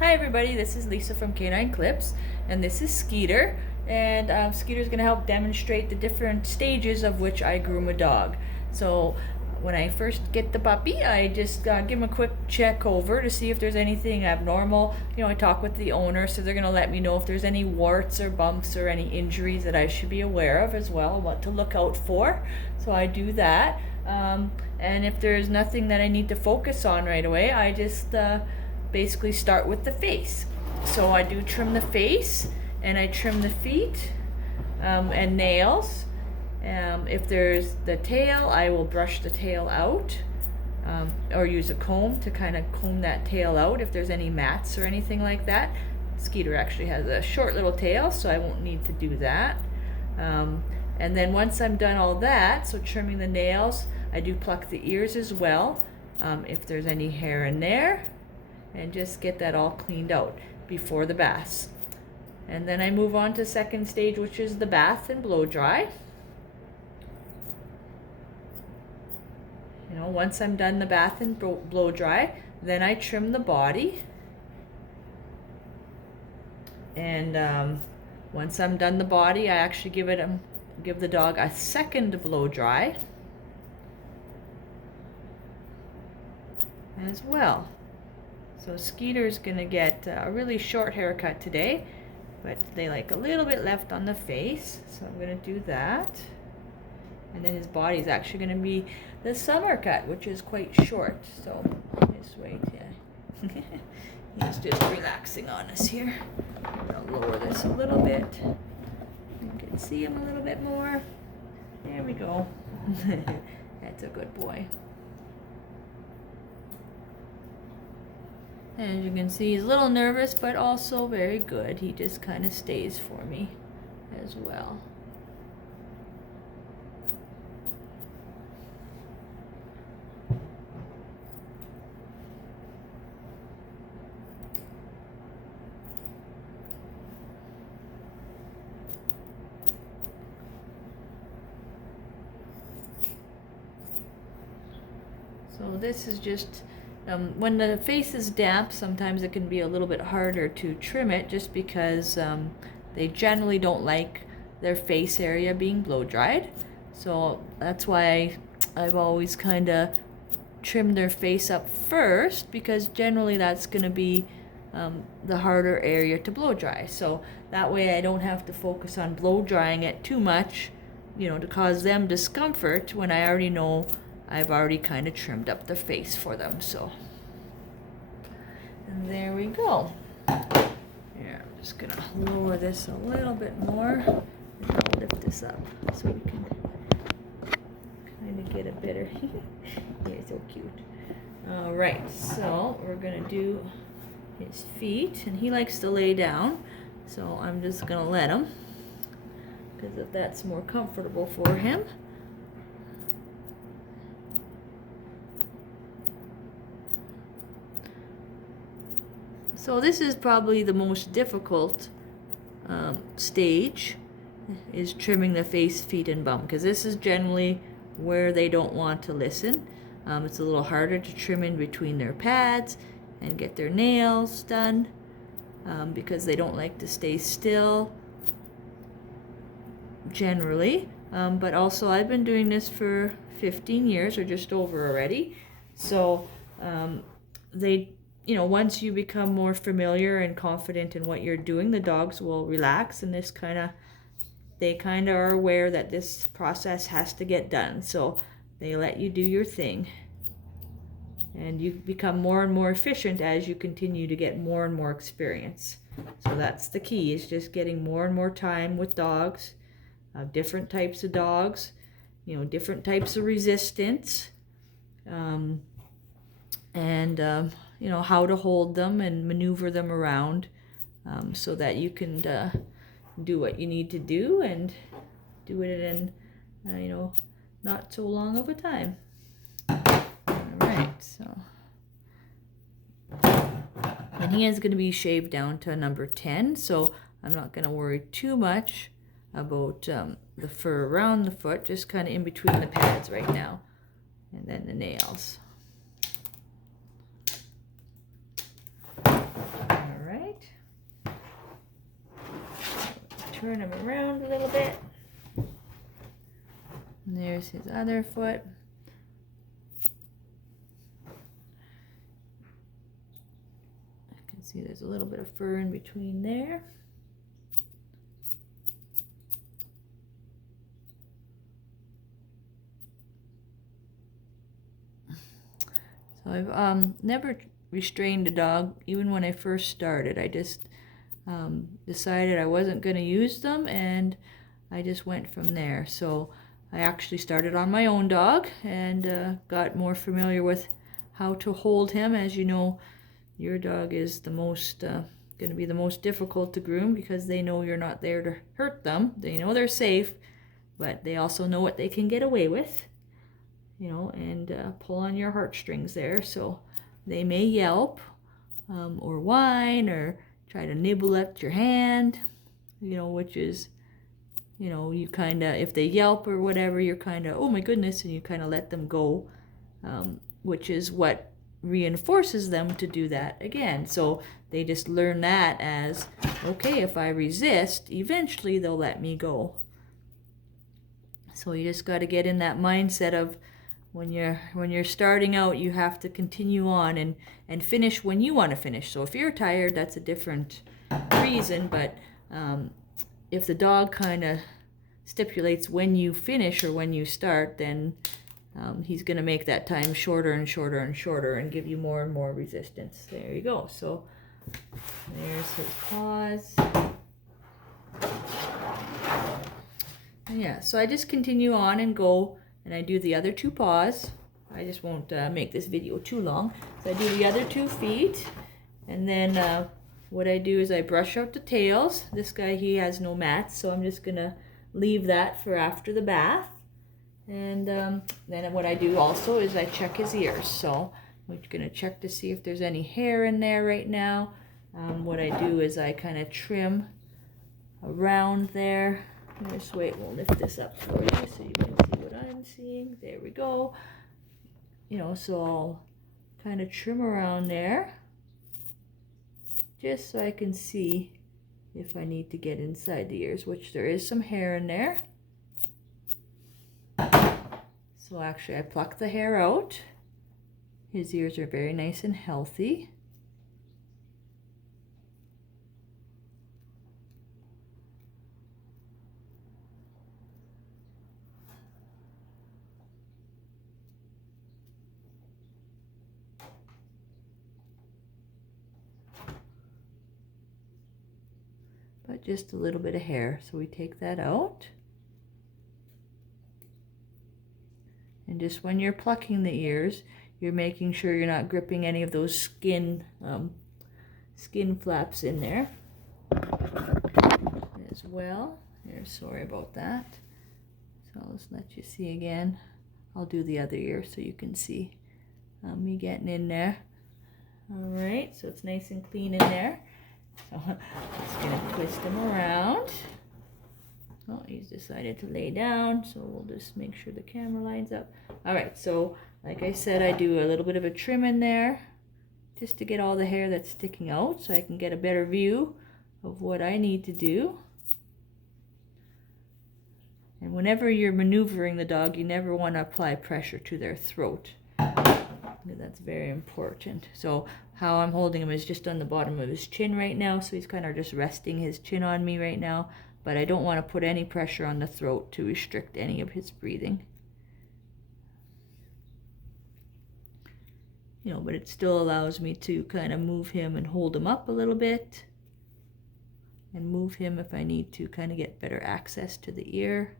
Hi everybody, this is Lisa from Canine Clips, and this is Skeeter, and Skeeter's going to help demonstrate the different stages of which I groom a dog. So when I first get the puppy, I just give him a quick check over to see if there's anything abnormal. I talk with the owner, so they're going to let me know if there's any warts or bumps or any injuries that I should be aware of as well, what to look out for. So I do that, and if there's nothing that I need to focus on right away, I just basically start with the face. So I do trim the face, and I trim the feet and nails. If there's the tail, I will brush the tail out, or use a comb to kind of comb that tail out if there's any mats or anything like that. Skeeter actually has a short little tail, so I won't need to do that. And then once I'm done all that, so trimming the nails, I do pluck the ears as well, if there's any hair in there, and just get that all cleaned out before the bath. And then I move on to second stage, which is the bath and blow dry. Once I'm done the bath and blow dry, then I trim the body. And once I'm done the body, I actually give the dog a second blow dry as well. So Skeeter's gonna get a really short haircut today, but they like a little bit left on the face, so I'm gonna do that. And then his body's actually gonna be the summer cut, which is quite short. So just wait, yeah. He's just relaxing on us here. I'm gonna lower this a little bit. You can see him a little bit more. There we go. That's a good boy. As you can see, he's a little nervous, but also very good. He just kind of stays for me as well. So this is just when the face is damp, sometimes it can be a little bit harder to trim it, just because they generally don't like their face area being blow dried. So that's why I've always kind of trimmed their face up first, because generally that's going to be the harder area to blow dry. So that way I don't have to focus on blow drying it too much, to cause them discomfort, when I already know I've already kind of trimmed up the face for them. So, and there we go. Here, I'm just gonna lower this a little bit more, and I'll lift this up so we can kind of get a better. He's so cute. All right, so we're gonna do his feet, and he likes to lay down, so I'm just gonna let him, because if that's more comfortable for him. So this is probably the most difficult stage, is trimming the face, feet, and bum, because this is generally where they don't want to listen. It's a little harder to trim in between their pads and get their nails done, because they don't like to stay still generally. But also I've been doing this for 15 years or just over already. So once you become more familiar and confident in what you're doing, the dogs will relax, and they kind of are aware that this process has to get done. So they let you do your thing, and you become more and more efficient as you continue to get more and more experience. So that's the key, is just getting more and more time with dogs, different types of dogs, different types of resistance, and how to hold them and maneuver them around, so that you can do what you need to do, and do it in not so long of a time. All right, so, and he is going to be shaved down to number 10, so I'm not going to worry too much about the fur around the foot, just kind of in between the pads right now, and then the nails. turn him around a little bit. And there's his other foot. I can see there's a little bit of fur in between there. So I've never restrained a dog, even when I first started. I just decided I wasn't going to use them, and I just went from there. So I actually started on my own dog and got more familiar with how to hold him. As you know, your dog is the most going to be the most difficult to groom, because they know you're not there to hurt them. They know they're safe, but they also know what they can get away with, you know, and pull on your heartstrings there. So they may yelp or whine or try to nibble at your hand, you know, which is, you know, you kind of, if they yelp or whatever, you're kind of, oh my goodness, and you kind of let them go, which is what reinforces them to do that again. So they just learn that as, okay, if I resist, eventually they'll let me go. So you just got to get in that mindset of, when you're starting out, you have to continue on and finish when you want to finish. So if you're tired, that's a different reason, but if the dog kind of stipulates when you finish or when you start, then he's going to make that time shorter and shorter and shorter and give you more and more resistance. There you go. So there's his paws. Yeah, so I just continue on and go, and I do the other two paws. I just won't make this video too long. So I do the other 2 feet, and then what I do is I brush out the tails. This guy, he has no mats, so I'm just gonna leave that for after the bath. And then what I do also is I check his ears. So I'm gonna check to see if there's any hair in there right now. What I do is I kind of trim around there. This way, we'll lift this up for you so you can see what I'm seeing. There we go. You know, so I'll kind of trim around there, just so I can see if I need to get inside the ears, which there is some hair in there. So actually I pluck the hair out. His ears are very nice and healthy. But just a little bit of hair, so we take that out. And just when you're plucking the ears, you're making sure you're not gripping any of those skin flaps in there as well. Here, sorry about that. So I'll just let you see again. I'll do the other ear so you can see me getting in there. All right, so it's nice and clean in there. So I'm just going to twist him around. Oh, he's decided to lay down, so we'll just make sure the camera lines up. All right, so like I said, I do a little bit of a trim in there just to get all the hair that's sticking out so I can get a better view of what I need to do. And whenever you're maneuvering the dog, you never want to apply pressure to their throat. That's very important. So how I'm holding him is just on the bottom of his chin right now, so he's kind of just resting his chin on me right now, but I don't want to put any pressure on the throat to restrict any of his breathing. You know, but it still allows me to kind of move him and hold him up a little bit, and move him if I need to kind of get better access to the ear.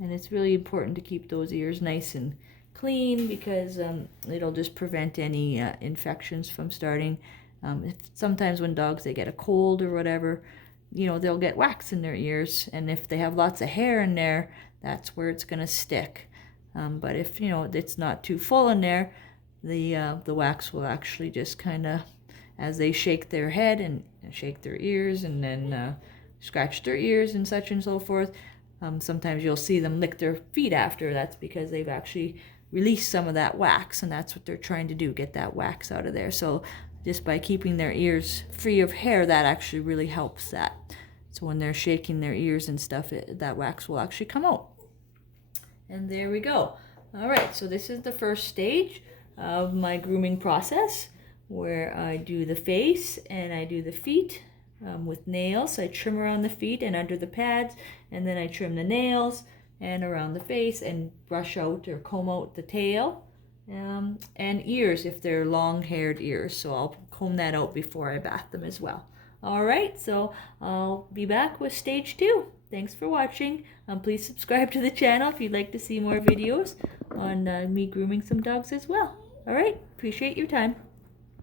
And it's really important to keep those ears nice and clean, because it'll just prevent any infections from starting. Sometimes when dogs, they get a cold or whatever, you know, they'll get wax in their ears, and if they have lots of hair in there, that's where it's going to stick. But if, you know, it's not too full in there, the wax will actually just kind of, as they shake their head and shake their ears and then scratch their ears and such and so forth, sometimes you'll see them lick their feet after. That's because they've actually release some of that wax, and that's what they're trying to do, get that wax out of there. So just by keeping their ears free of hair, that actually really helps that. So when they're shaking their ears and stuff, that wax will actually come out. And there we go. All right, so this is the first stage of my grooming process, where I do the face and I do the feet with nails. I trim around the feet and under the pads, and then I trim the nails and around the face and brush out or comb out the tail, and ears if they're long-haired ears. So I'll comb that out before I bath them as well. All right, so I'll be back with stage 2. Thanks for watching. Please subscribe to the channel if you'd like to see more videos on me grooming some dogs as well. All right, appreciate your time.